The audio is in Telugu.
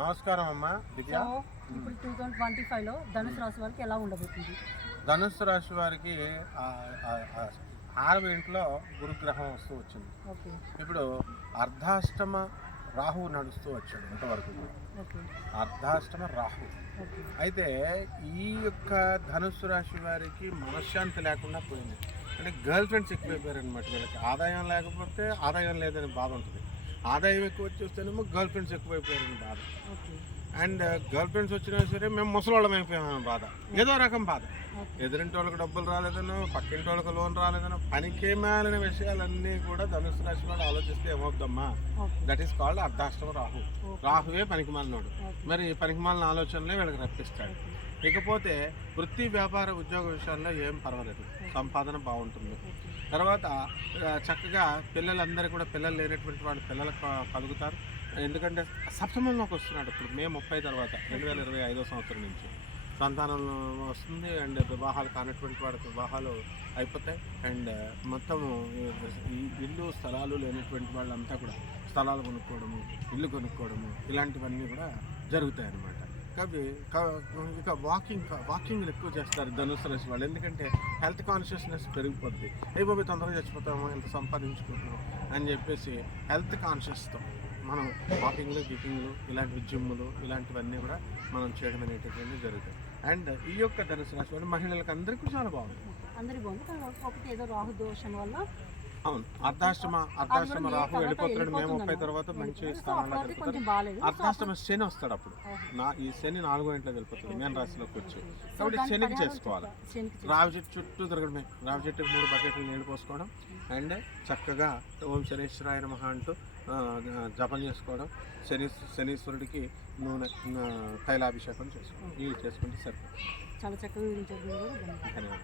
నమస్కారం అమ్మా దివ్య. ఇప్పుడు 2025లో ధనుసు రాశి వారికి ఎలా ఉండబోతుంది? ధనుస్సు రాశి వారికి ఆరవ ఇంట్లో గురుగ్రహం వస్తూ వచ్చింది. ఇప్పుడు అర్ధాష్టమ రాహు నడుస్తూ వచ్చాడు ఇంతవరకు. అర్ధాష్టమ రాహు అయితే ఈ యొక్క ధనుస్సు రాశి వారికి మనశ్శాంతి లేకుండా పోయింది. అంటే గర్ల్ ఫ్రెండ్స్ ఎక్కువైపోయారు అనమాట. వీళ్ళకి ఆదాయం లేకపోతే ఆదాయం లేదని బాధ ఉంటుంది, ఆదాయం ఎక్కువ వచ్చేస్తేనేమో గర్ల్ ఫ్రెండ్స్ ఎక్కువైపోయారని బాధ. అండ్ గర్ల్ ఫ్రెండ్స్ వచ్చినా సరే మేము ముసలోళ్ళం అయిపోయామని బాధ, ఏదో రకం బాధ. ఎదురింటి వాళ్ళకి డబ్బులు రాలేదనో, పక్కింటి వాళ్ళకి లోన్ రాలేదనో, పనికేమాలిన విషయాలన్నీ కూడా ధనుసు రాశి వాళ్ళు ఆలోచిస్తే ఏమవుద్దమ్మా, దట్ ఈస్ కాల్డ్ అర్ధాష్టమ రాహు. రాహువే పనికిమాలినోడు. మరి పనికిమాలిన ఆలోచనలే వీళ్ళకి రప్పిస్తాడు. ఇకపోతే వృత్తి వ్యాపార ఉద్యోగ విషయాల్లో ఏం పర్వాలేదు, సంపాదన బాగుంటుంది. తర్వాత చక్కగా పిల్లలందరూ కూడా, పిల్లలు లేనటువంటి వాళ్ళు పిల్లలకు కలుగుతారు. ఎందుకంటే సప్తమంలోకి వస్తున్నాడు ఇప్పుడు మే 30 తర్వాత 2025 సంవత్సరం నుంచి సంతానం వస్తుంది. అండ్ వివాహాలు కానటువంటి వాడికి వివాహాలు అయిపోతాయి. అండ్ మొత్తము ఇల్లు స్థలాలు లేనటువంటి వాళ్ళంతా కూడా స్థలాలు కొనుక్కోవడము, ఇల్లు కొనుక్కోవడము, ఇలాంటివన్నీ కూడా జరుగుతాయి అన్నమాట. ఇక వాకింగ్ ఎక్కువ చేస్తారు ధనుసు రాశి వాళ్ళు. ఎందుకంటే హెల్త్ కాన్షియస్నెస్ పెరిగిపోద్ది. అయిపోయి తొందరగా చచ్చిపోతాము, ఎంత సంపాదించుకుంటున్నాం అని చెప్పేసి హెల్త్ కాన్షియస్తో మనం వాకింగ్లు, గికింగ్లు, ఇలాంటి జిమ్ములు, ఇలాంటివన్నీ కూడా మనం చేయడం అనేటటువంటి జరుగుతాయి. అండ్ ఈ యొక్క ధనుసు రాశి వాళ్ళు మహిళలకు అందరికీ చాలా బాగుంది. అందరికీ బాగుంది. ఒకటి ఏదో రాహు దోషం వల్ల, అవును, అర్ధాష్టమ రాహు వెళ్ళిపోతున్నాడు మే 30 తర్వాత. మంచి స్థానంలో వెళ్ళిపోతాడు. అర్ధాష్టమ శని వస్తాడు అప్పుడు. ఈ శని 4వ ఇంట్లోకి వెళ్ళిపోతుంది, మీన రాశిలోకి వచ్చి. కాబట్టి శనికి చేసుకోవాలి. రావి చెట్టు చుట్టూ తిరగడమే. రావి చెట్టుకి 3 బకెట్లు నీళ్ళు పోసుకోవడం, అండ్ చక్కగా ఓం శనీశ్వరాయ నమః అంటూ జపం చేసుకోవడం, శనీశ్వరుడికి నూనె తైలాభిషేకం చేసుకోవడం, ఇవి చేసుకుంటే సరిపోతుంది. చాలా చక్కగా ధన్యవాదాలు.